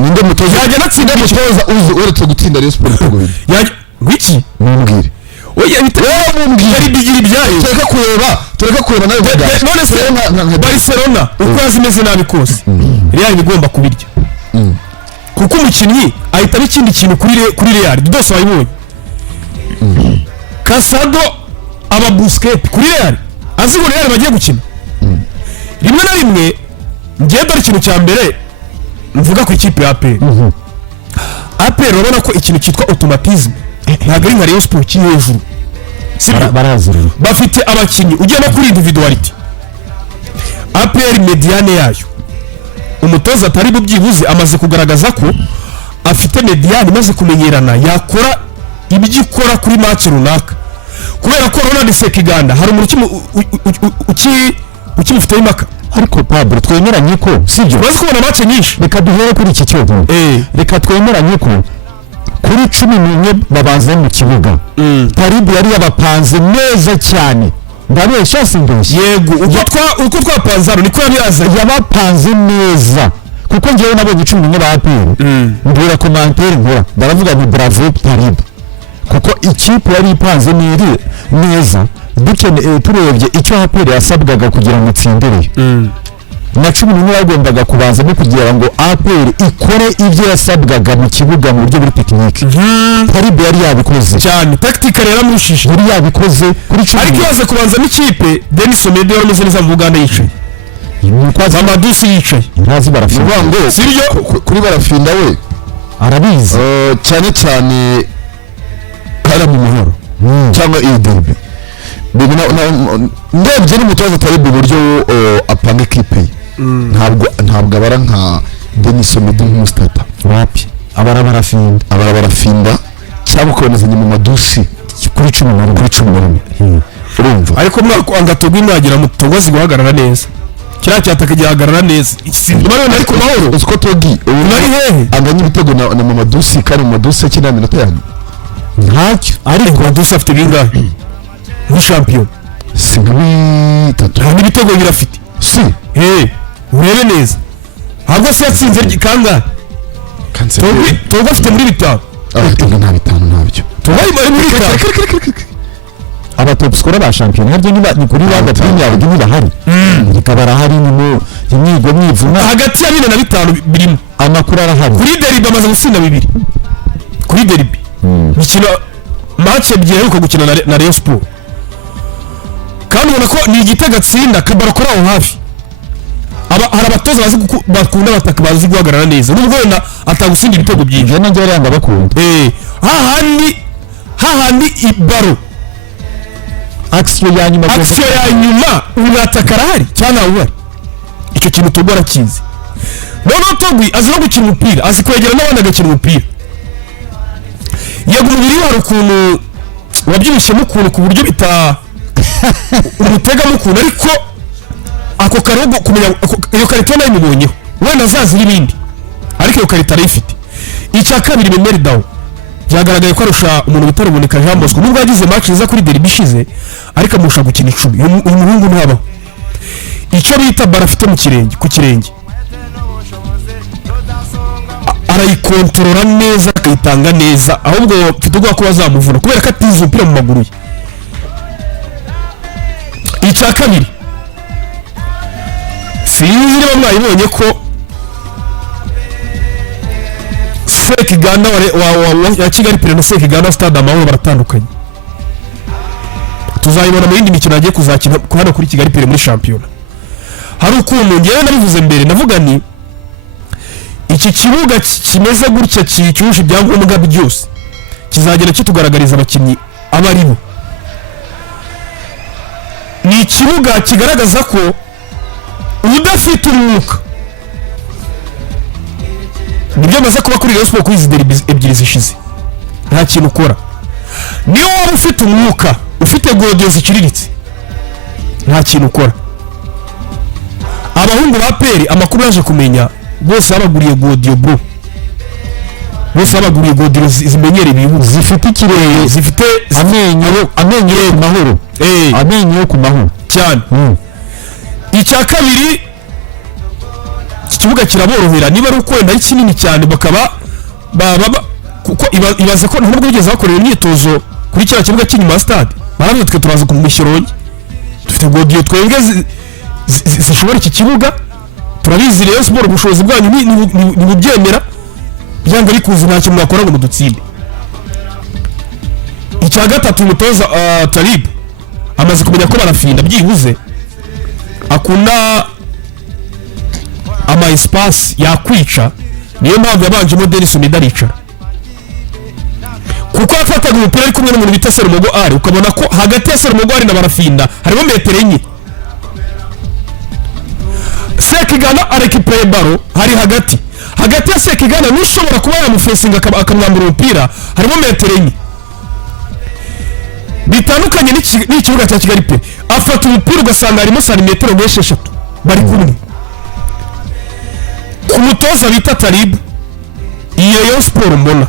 ninde mutoza yajya natsinda mutoza uzi uretse gutsinda Rayon Sport ibitego bibiri yajya wiki mumbwire oya mumbwire yari bigira ibyayo tureka kureba nayo none se Barcelona uko yazimeze nabi kose Real bigomba kubirya kuko umukinnyi ahita n'ikindi kintu kuri Real dose wayibonye Casado aba Busquets kuri Real azigo Real bagiye gukina rimwe na rimwe ngiye dore ikintu cya mbere mvuga ku ikipe ya APR urabona ko ikintu cyitwa automatisme ntabwo ari nka Rayon Sport kiri hejuru barazira bafite abakinnyi ugiye no kuri individuality APR mediane yayo umutoza atari bubyibuze amaze kugaragaza ko afite mediane maze kumenyerana yakora ibigikora kuri match runaka kubera ko Ronald Sekiganda hari umuntu ukimufite imaka ariko Pablo twemeranye ko sibyo bazi kubona match nyinshi reka duhere kuri iki cyogo reka twemeranye ko kuri 11 babanza mu kibuga Taribu yari yabapanze neza cyane ndabesha sindoshye yego uko twapanzaro niko yabapanze neza kuko ngewe nabonye 11 ba APR ndura commentaire nkora baravuga ni bravo Taribu kuko ikipe yari ipanze neza dukeneye turebye icyo APR yasabwaga kugira ngo itsindire na 11 bagombaga kubanza no kugira ngo APR ikore ibyo yasabwaga mu kibuga mu buryo buri tekinike Taribu yari yabikoze cyane tactical yaramushije yari yabikoze kuri 10 ariko yaze kubanza n'ikipe Denis Omede wameze neza mu Buganda yicaye Amadusi yicaye irazi barafinda ngo sibyo kuri barafinda we arabizi cyane kara mu mahoro cyangwa derby ndebye n'umutoza Taribu buryo apanga ikipe ntabwo abara nka Denis Omede nk'umustata wapi abara barafinda cyangwa kubonezanya mu madusi kuri 11 urumva ariko mwanga tugwinagira mutogozi guhagarara neza kira cyataka gihagarara neza marone ariko mahoro usko togi nari hehe anganya ibitego na mu madusi kandi mu madusi akina minota yanyu ntacyo ariko madusi afite bingahe ni champion singabi tatu hari ibitego birafite si urebe neza ahubwo se yatsinze kangahe togo afite muri bitanu togo nta bitanu ntabyo togo muri bitanu aba top scorer ba champion haryo ni kuri Rwanda Premier League bahari rikabara hari nimo imyigo mwivuna hagati ya 4 na 5 birimo amakuru arahari kuri derby amaze gutsinda 2 kuri derby mikino match ebyiri uko gukina na Rayon Sport kandi ubona ko ni igitego atsinda kabarakora aho hafi hari abatoza bakunda bataka bazi guhagarara neza nubwo wenda atagusindi ibitego byinshi nanjye yaranga bakunda hahandi ibaro action ya nyuma umwataka arahari cyane ubari icyo kintu tugora kizi Noneho Togwi azi no gukina umupira azi kwegera n'abandi agakina umupira yego umubiri wari ukuntu wabyibushye mukuntu ku buryo bita umutega mukuntu ariko ako karogo kumenya iyo karito nayo mubonyeho wenda zazi n'ibindi ariko iyo karito arayifite icya kabiri Memeri Dawo byagaragaye ko arusha umuntu bitaruboneka Jean Bosco nubwo yagize match nziza kuri derby ishize ariko amusha gukina 10 uyu muhungu ntabaho icyo bita barafite mu kirenge ku kirenge arayikontorora neza akayitanga neza ahubwo mfite ubwoba ko bazamuvuna kubera ko atize umupira mu maguru ye icya kabiri sinzi niba mwayibonye ko Sekiganda ya Kigali Pire na Sekiganda Stade Amahoro baratandukanye tuzayibona mu yindi mikino agiye kuzakina hano kuri Kigali Pire muri shampiyona hari ukuntu ngewe nabivuze mbere navuga ni iki kibuga kimeze gutya cyuje ibyangombwa byose kizagera kitugaragariza abakinnyi abaribo ni ikibuga kigaragaza ko udafite umwuka nibyo maze kuba kuri Rayon Sport kuri izi derby ebyiri zishize nta kintu ukora niyo waba ufite umwuka ufite godiyo ziciriritse nta kintu ukora abahungu ba Peri amakuru yaje kumenya bose babaguriye godiyo bro bose babaguriye godiyo zimenyere ibihugu zifite ikirere zifite amenyo ku mahoro amenyo ku mahoro cyane icya kabiri iki kibuga kiraborohera niba ari uko wenda ari kinini cyane bakaba kuko ibaze ko ntabwo bigeze bakorera imyitozo kuri kiriya kibuga cy'inyuma ya stade baravuze twe turaza ku Mishirongi dufite godiyo twebwe zishobora iki kibuga turabizi Rayon Sport ubushobozi bwanyu ni bubyemera byanga bikuze nta kintu mwakora ngo mudutsinde. Icya gatatu umutoza Talib amaze kumenya ko barafinda byibuze akunda ama espace yakwica niyo mpamvu yabanjemo Denison idaricara kuko afataga umupira ari kumwe n'umuntu bita Serumogo ari ukabona ko hagati ya Serumogo ari na barafinda harimo metero enye. Sekigana arekipeye baro hari hagati ya Sekigana nushobora kuba yamufesinga akamwambura umupira harimo metero enye bitandukanye n'ikibuga cya Kigali pe afata umupira ugasanga harimo santimetero nk'esheshatu bari kumwe. Ku mutoza bita Talib iyo Rayon Sport mbona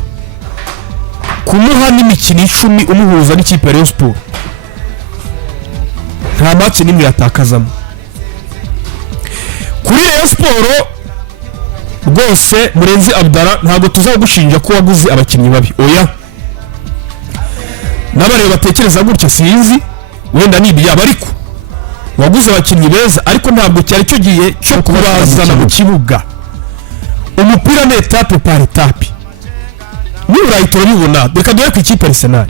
kumuha n'imikino 10 umuhuza n'ikipe ya Rayon Sport nta match nimwe yatakazamo. Kuri Rayon Sport rwose Murenzi Abdullah ntabwo tuzagushinja ko waguze abakinnyi babi oya n'abareba batekereza gutya sinzi wenda nibyaba ariko waguze abakinnyi beza ariko ntabwo cyari cyo gihe cyo kubazana mu kibuga. Umupira ni etape par etape n'urayitoro bibona reka dore ku ikipe Arsenal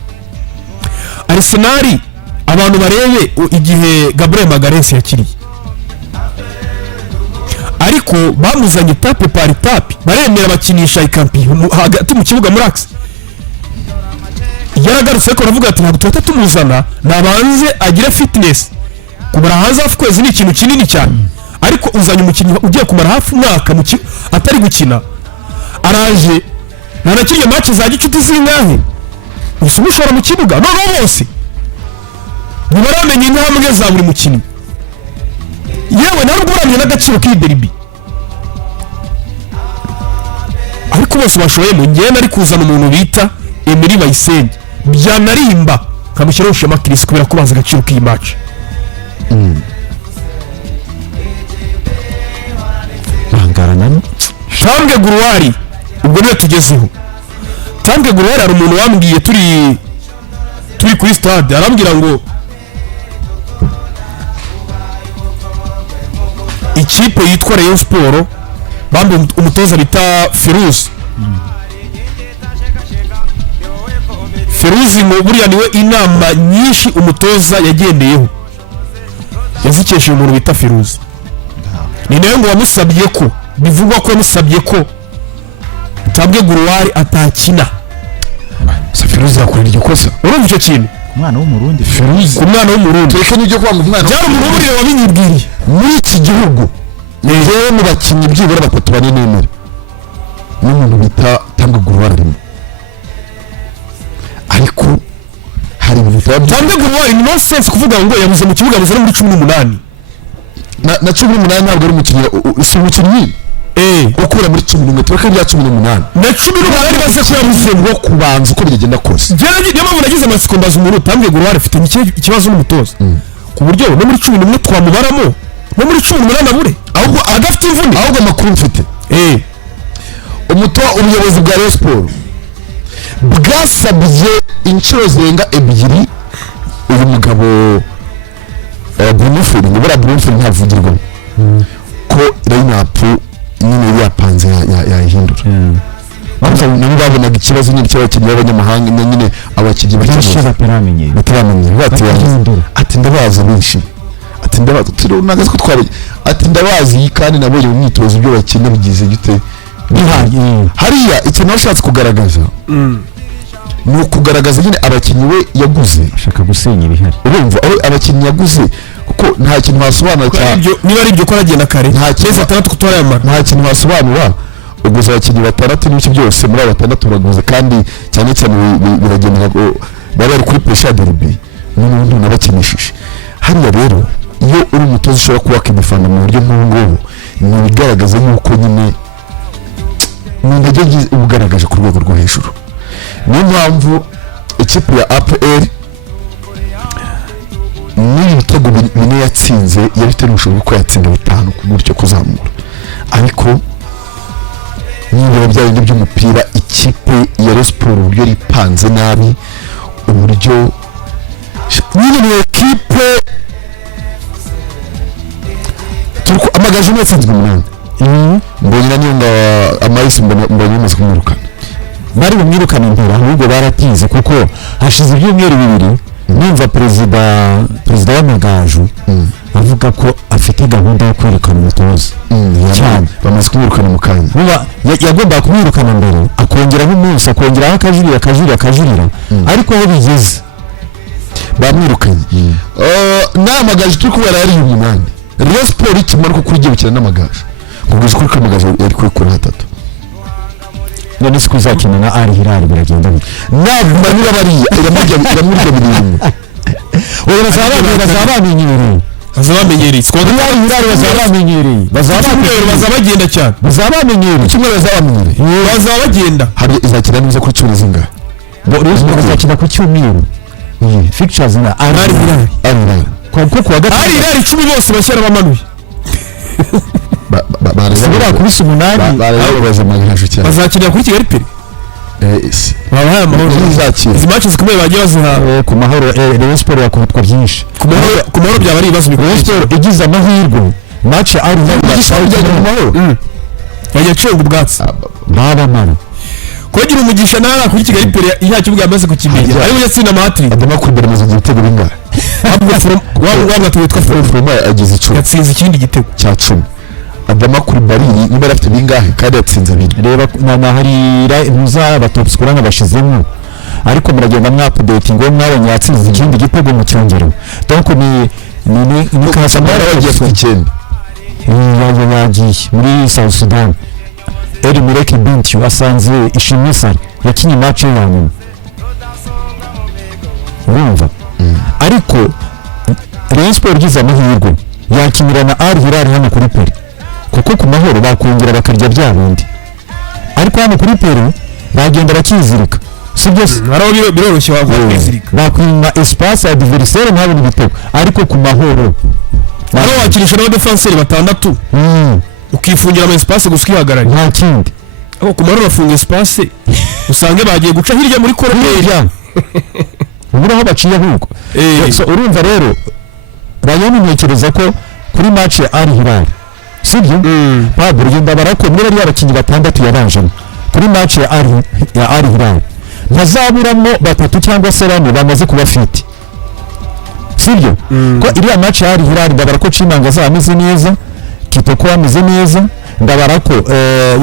abantu barebe igihe Gabriel Magalhaes yakiriye ariko bamuzanye etape par etape baremera bakinisha ikampi hagati mu kibuga muri axe yaragarutse ko ravuga ati ntabwo tuhita tumuzana nabanze agire fitness kumara hanze hafi kwezi ni ikintu kinini cyane ariko uzanye umukinnyi ugiye kumara hafi umwaka atari gukina araje nanakiriye match za gicuti zingahe usumushora mu kibuga noneho bose ntibaramenye intambwe za buri mukinnyi yewe ntabwo uramye n'agaciro k'iderby ariko bose bashoboye mu ngenda ari kuzana umuntu bita Emery Bayisenge byanarimba kamushyiraho Shema Chris kubera ko bazi agaciro k'iyi match. bangaranamo Tambwe Guruwari ubwo niyo tugezeho. Tambwe Guruwari ari umuntu wambwiye turi kuri stade arambwira ngo ikipe yitwa Rayon Sport bambe umutoza bita Feruzi ngo buriya niwe inama nyinshi umutoza yagendeyeho yazikesheje umuntu bita Feruzi ni nayo ngo wamusabye ko bivugwa ko yamusabye ko Tambwe Guruwari atakina. Feruzi yakora iryo kosa urumva icyo kintu umwana w'umurundi Feruzi umwana w'umurundi reka nibyo kwanga umwana byari umurundi wabinyibwiriye muri iki gihugu yewe mu bakinnyi byibura batatu bane nemera n'umuntu bita Tambwe Guruwari arimo ariko hari ibintu Tambwe Guruwari ni nonsense kuvuga ngo yabuze mu kibuga buze muri 18 na 18 ntabwo ari umukinnyi si umukinnyi ukura muri 11 tureka bya 18 na 18 baze ko yabuze ngo kubanza uko bigenda kose niyo mpamvu nagize amatsiko mbaza umuntu Tambwe Guruwari afite ikibazo n'umutoza ku buryo no muri 11 twamubaramo no muri 18 abure ahubwo adafite imvune ahubwo amakuru mfite ubuyobozi bwa Rayon Sport bwasabye inshuro zirenga ebyiri uyu mugabo Brunotaifa bura Brunotaifa ntavugirwa ko line-up nyine yapanze yahindura nabo babonaga ikibazo nyine cy'abakinnyi b'abanyamahanga nyine abakinnyi bataramenye ati ndabaza benshi ati ndabaza turunagaze ko twari ati ndabazi kandi nabonye mu myitozo ibyo bakina bigize gite hariya ikintu nashatse kugaragaza ni ukugaragaza nyine abakinnyi we yaguze ashaka gusenya ibihari urumva aho abakinnyi yaguze kuko nta kintu wasobanura niba ari ibyo ko aragenda kare nta kintu atandatu kutorayamara nta kintu wasobanura uguze abakinnyi batandatu n'ibiki byose muri abo batandatu baguze kandi cyane cyane biragendera ko bari kuri pressure derby n'ubundi nabakinishije hariya rero iyo uri umutoza ushobora kubaka imifano mu buryo nk'ubu ni bigaragaza yuko nyine ni ndege ubugaragaje ku rwego rwo hejuru. Niyo mpamvu ikipe ya APR n'ibitego bine yatsinze yabifite n'ubushobozi ko yatsinda bitanu ku buryo kuzamura ariko niba bya bindi by'umupira ikipe ya Rayon Sport uburyo ripanze nabi uburyo nyine ni ekipe turiko Amagaju yatsinzwe 8 mbonye na nyunga amahisi mbonye umaze kumwirukana bari bumwirukana imbere ahubwo baratinze kuko hashize ibyumweru bibiri numva perezida w'Amagaju avuga ko afite gahunda yo kwerekana umutoza cyane bamaze kumwirukana mu kanya yagomba kumwirukana mbere akongera nk'umunsi akongeraho akajurira ariko aho bigeze bamwirukanye n'Amagaju turi kubera yari 8 Rayon Sport ikimanuka kuri gibukira n'Amagaju kugeza kuri Amagaju yari kuri 3 none siku zakina na Al Hilal biragenda bite naguma niba bariya iramurya birindu oya bazabamenyereye squad ya Al Hilal bazabagenda cyane kimwe bazabagenda hari izakina neza kuri cumi zinga Rayon Sport izakina ku cyumweru fixtures na Al Hilal kuko Al Hilal 10 bose bashyira bamanuye barabura kuri 8 barabaje mu Gashya cyane bazakina kuri Kigali Peri babaye amahoro izi match zikomeye bagiye baziha ku mahoro Rayon Sport yakubitwa byinshi ku mahoro byaba ari ibibazo Rayon Sport igize amahirwe match ari ku mahoro yagiye cenga ubwatsi babamara kugira umugisha nara kuri Kigali Peri icyo kibuga amaze kukimenya ari yatsinda Matri adama kubera maze igitego binga ahubwo waba twitwa From agize 10 yatsinze ikindi gitego cya 10 Adama Kuribari niba afite bingahe kandi yatsinze 2 reba na hari ntuzaba top scorer n'abashizemo ariko muragenda mwa-update ngo mwabonye yatsinze ikindi gitego mu cyongero donc ni kasamara wagiye ku 9 yagiye muri South Sudan Eri Mireke Binti wasanze Ishimwe Sari yakinye match y'anyuma urumva ariko Rayon Sport igize amahirwe yakinira na Al Hilal hano kuri Peri kuko ku mahoro bakongera bakarya bya bindi ariko hano kuri Peri bagenda bakizirika sibyo araho biroroshye wakwizirika bakwima espace adversaire ntabwo n'ibitego ariko ku mahoro araho wakirisha na defenseur batandatu ukifungira ama espace guskihagarara nta kindi aho ku mahoro bafunga espace usange bagiye guca hirya muri corner ubura aho baciye ahubwo so urumva rero Rayon ntekereza ko kuri match ya Al Hilal sibyo Pablo yenda barako muri bari abakinyi batandatu yabanjemo kuri match ya Al Hilal ntazaburamo batatu cyangwa se bane bamaze kuba fit sibyo ko iriya match ya Al Hilal ndabara ko Chimanga zameze neza Kitoko ameze neza ndabara ko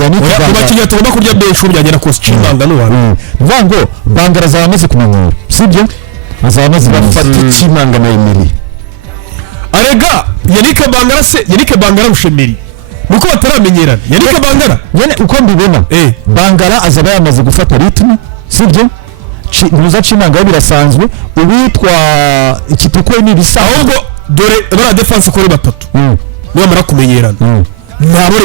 yaniki bakinya tugomba kurya benshi byagera ko Chimanga no wari vango bangara zameze kumenyera sibyo azamaze bafata Chimanga na Emery arega Yannick Bangara Bushemeri nuko bataramenyerana Yannick Bangara nyene uko mbibona Bangara azaba yamaze gufata ritme sibyo nuza Chimanga birasanzwe ubitwa Kitoko ni bisa ahubwo dore bara defense kuri batatu bamara kumenyerana ntabwo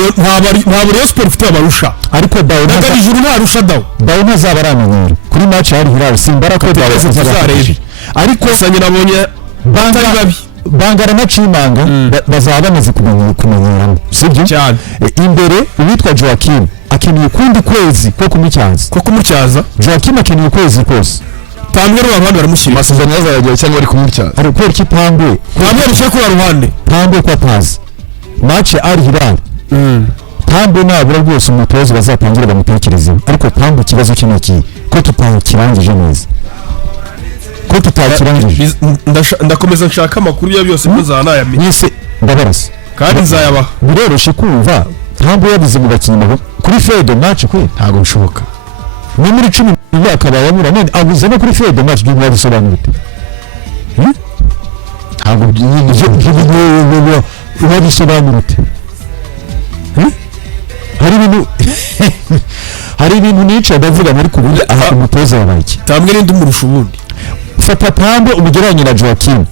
Rayon Sport ifite abarusha ariko Dawo ijuru ntarusha Dawo ntazaba aramenyera kuri match ya Al Hilal simbara ko Dawo zareje ariko sanye nabonye Bangara na Chimanga bazaba bamaze kumenyeramo sibyo cyane imbere ubitwa Joachim akeneye kundi kwezi ko kumutyaza Joachim akeneye kwezi kose Tambwe n'abandi baramushyira masezerano yazajya cyangwa ari kumutyaza ari kwera iki Tambwe rushe ku ruhande Tambwe kwa pazi match Al Hilal Tambwe nabura rwose umutozo bazatangira bamutekerezeho ariko Tambwe ikibazo cye niki ko tutakirangije neza ko tutakirangije ndakomeza nshaka amakuru ya byose ntuzanayamenye nise ndabarasa kandi nzayabaha biroroshe kumva Tambwe yabize mu bakinnyi kuri Fedo match kwe ntago bishoboka ni muri 10 akaba yabura none abuze no kuri Fedo match by'umwe bisobanurite ntago byinyiye ubabisobanurite hari ibintu nice ndavuga muri kubundi aha umutoza wabaki Tambwe n'indi umurusha ubundi fata Tambwe umugeranye na Joachim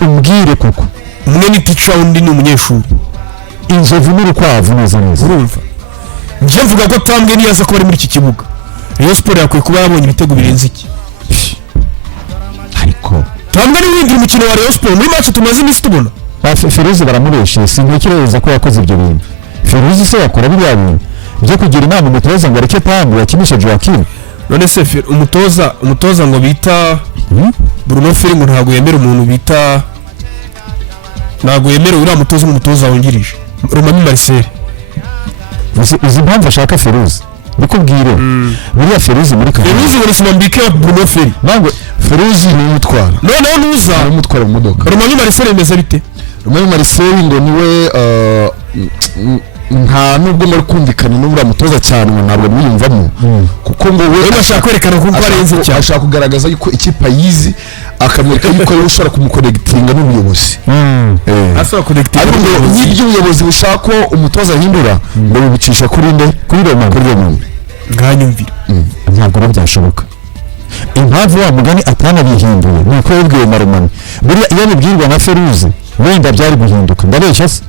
umbwire koko umwe ni teacher undi ni umunyeshuri inzovu n'urukwavu neza urumva nje mvuga ko Tambwe niyaza ko bari muri iki kibuga Rayon Sport yakwiye kuba yabonye ibitego birenze iki ariko Tambwe ni windi umukino wa Rayon Sport muri match tumaze imisi tubona Feruzi baramureshe sintekereza ko yakoze ibyo bintu Feruzi se yakora biriya bintu byo kugira inama umutoza ngo areke Tambo yakinisha Joachim. none se umutoza ngo bita Bruno Feri ngo ntabwo yemera umuntu bita ntabwo yemera uriya mutoza nk'umutoza wungirije Romami Marcel. Uzi impamvu ashaka Feruzi bikubwire buriya Feruzi muri Canada Feruzi ngo nisoma mbike wa Bruno Feri nango Feruzi ni umutwara noneho nuza umutwara mu modoka. Romami Marcel yemeza bite? Romami Marcel ngo niwe nta nubwo muri kumvikana n'uriya mutoza cyane ngo ntabwo mwiyumvamo kuko ngo we ashaka kwerekana ko arenze cyane, ashaka kugaragaza yuko ikipe yizi akamwereka yuko ari ushobora kumukonegitinga n'ubuyobozi. asaba connecting ariko n'ibyo ubuyobozi bushaka ko umutoza ahindura ngo bibicisha kuri Romami nganyumvira ntabwo byashoboka. Impamvu wa mugani atanabihinduye ni uko yabwiwe na Romami buriya iyo bibwirwa na Feruzi wenda byari guhinduka ndabeshya se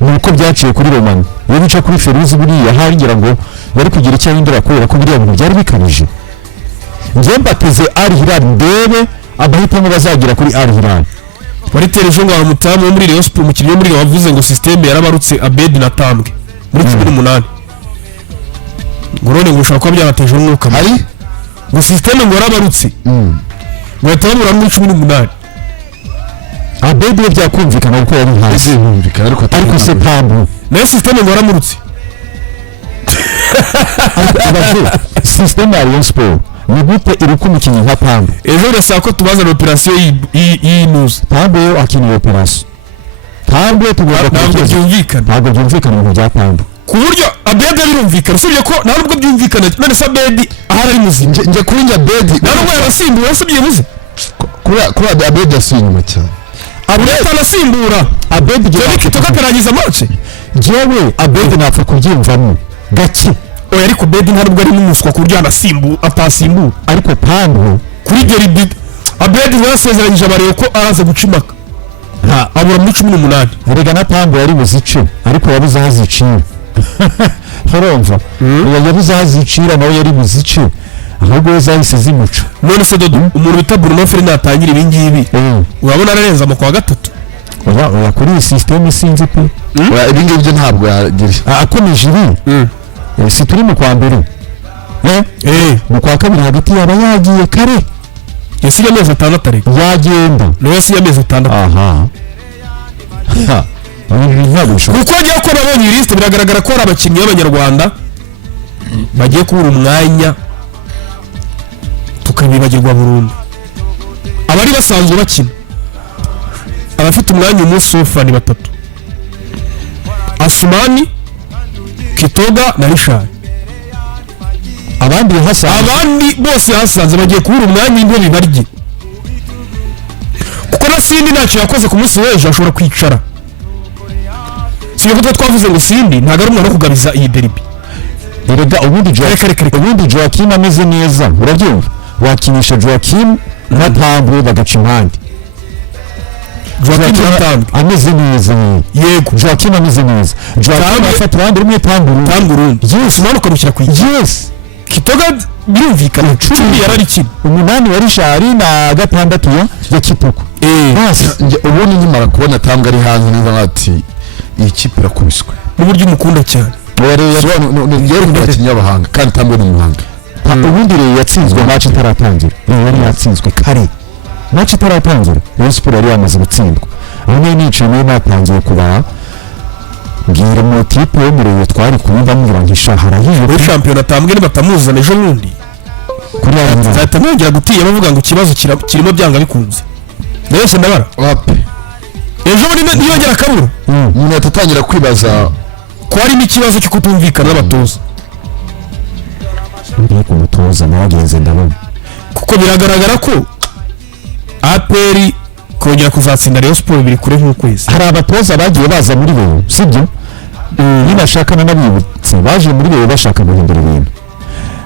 nuko byaciye kuri Romami iyo bica kuri Feruzi buriya haringira ngo bari kugira icyo ahindura kubera ko biriya bintu byari bikanije. Njye mbateze Al Hilal ndebe amahitamo bazagira kuri Al Hilal. wari tereje ngo amutamu wo muri Rayon Sport umukinnyi wo muri wavuze ngo systeme yarabarutse Abed na Tambwe muri 18 ngo none ngo ushaka ko byarateje umwuka hari ngo systeme ngo yarabarutse ngo yatamura muri 18 Abed we byakumvikana uko yari hasi ariko se Tambo nayo systeme ngo yaramurutse systeme ya Rayon Sport ni gute iri kumukinnyi nka Tambo. ejo urasaba ko tubazana operation y'inuza Tambo yo akiniye operation Tambo tugomba ntabwo byumvikana ibintu bya Tambo ku buryo Abed birumvikana usibye ko nta nubwo byumvikana none se Abed ahari ari muzima njye kuri njye Abed nta nubwo yarasimbura usibye muze kuri Abed yasinyuma cyane Abed arasimbura Abed Jerry Kitoka karangiza match jewe Abed napfa kubyumvamo gake oya ariko Abed nta nubwo ari n'umuswa ku buryo atasimbura ariko Tambo kuri Jerry Abed yarasezeranyije abareye ko araza gucimaka abura muri 18 erega na Tambo yari buzice ariko yabuze ahazicira urumva yabuze ahazicira nawe yari buzice ahubwo zahise zimuca. none se Dodo umuntu bita Bruno Feri natangira ibi ngibi urabona ararenza mu kwa gatatu oya kuri iyi system sinzi pe ibi ngibi byo ntabwo yagira akomeje ibi si turi mu kwa mbere mu kwa kabiri hagati yaba yagiye kare yasiye amezi 6 ariko yagenda no yasiye amezi 6 aha kuko agiye ko nabonye liste biragaragara ko ari abakinnyi b'Abanyarwanda bagiye kubura umwanya tukabibagirwa burundu. Abari basanzwe bakina abafite umwanya umunsi w'ufa ni 3 Asumani Kitoga na Richard abandi bose hasanze bagiye kubura umwanya ngo bibarye kuko na Sindi ntacyo yakoze ku munsi w'ejo ashobora kwicara siyo ko twavuze ngo Sindi ntago ari umuntu kugabiza iyi derby erega ubundi Joachim ameze neza urabyumva wakinisha Joachim na Tambo bagaca impande Joachim ameze neza yego Joachim ameze neza Joachim afata abandi rumwe Tambo yes umwana ukarukira ku yes Kitoga birumvikana 10 yararikina 8 wari Shari na 6 ya Kitoko ubundi nyimara kubona Tambo ari hanze niba ngati iyi kipe irakubiswe n'uburyo umukunda cyane yari n'abakinnyi b'abahanga kandi Tambo ni umuhanga. Ubundi rero yatsinzwe match itaratangira yari yatsinzwe kare match itaratangira Rayon Sport yari yamaze gutsindwa amwe nicaye nayo batangiye kubara ngira mu tipe yo muri twari kumva mbwira nkishahara hijoro champion Tambwe ni batamuzana ejo bundi kuri ya zatangira gutiye bavuga ngo ikibazo kirimo byanga bikunze nese ndabara ejo bundi niyongera kabura umuntu atatangira kwibaza ko hari n'ikibazo cyo kutumvikana n'abatoza ndi ku mutoza naragenze ndabona kuko biragaragara ko APR kongera kuzatsinda Rayon Sport biri kure nk'ukwezi. Hari abatoza bagiye baza muri bo sibyo nibashakana n'abibutse baje muri bo bashaka guhindura ibintu.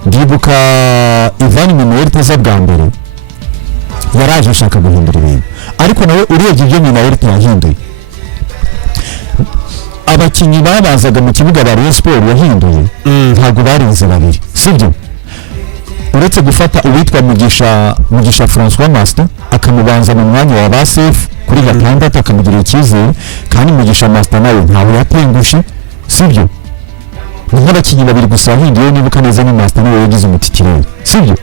Ndibuka Ivan Minori taza bwa mbere yaraje ashaka guhindura ibintu ariko nawe urebye ibyo Minori yahinduye abakinnyi babazaga mu kibuga ba Rayon Sport yahinduye ntago barinze babiri sibyo uretse gufata uwitwa Mugisha François Master akamubanza mu mwanya wa basef kuri gatandatu akamugira icyizere kandi Mugisha Master nawe ntawe yatengushe sibyo ni nk'abakinnyi babiri gusa wahinduyeho nibuka neza ni Master niwe yagize umutitireri sibyo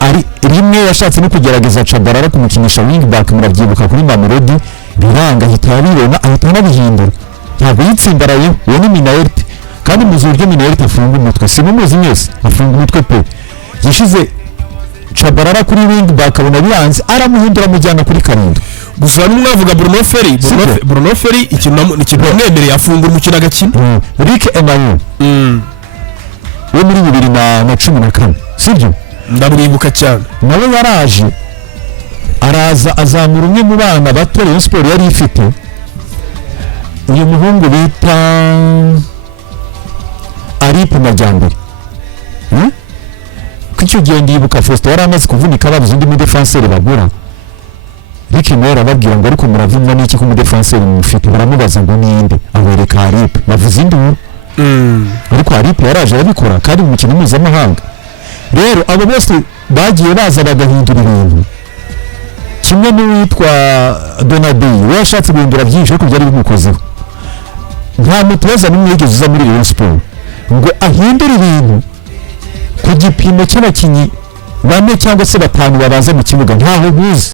ari rimwe yashatse no kugerageza Chabarara kumukinisha wing back murabyibuka kuri Mamelodi biranga ahita abibona ahita anabihindura ntabwo yitsimbaraye uwo ni Minaert kandi muzi uburyo Minaert afunga umutwe si mumuzi mwese afunga umutwe pe yishize Chabarara kuri wing back abona biranze aramuhindura amujyana kuri Karundo gusa n'umwavuga Bruno Ferry ikintu namwemereye afungura umukino agakina Rick Emmanuel wo muri 2014 sibyo ndamwibuka cyane nawe yaraje araza azamura umwe mu bana bato Rayon Sport yari ifite uyu muhungu bita Aripe Majyambere kwicyo gihe ndibuka Faustin yari amaze kuvunika babuze undi mu defenseur bagura Rick Emmanuel ababwira ngo ariko muravumwa n'iki ku mu defenseur mufite baramubaza ngo ninde abereka Aripe bavuze induru ariko Aripe yaraje arabikora kandi mu mukino mpuzamahanga rero abo bose bagiye baza bagahindura ibintu kimwe n'uwitwa Donadi we yashatse guhindura byinshi ariko byari bimukozeho nta mutoza n'umwe yigeze uza muri Rayon Sport ngo ahindure ibintu ku gipimo cy'abakinnyi bane cyangwa se batanu babaza mu kibuga ntaho buzi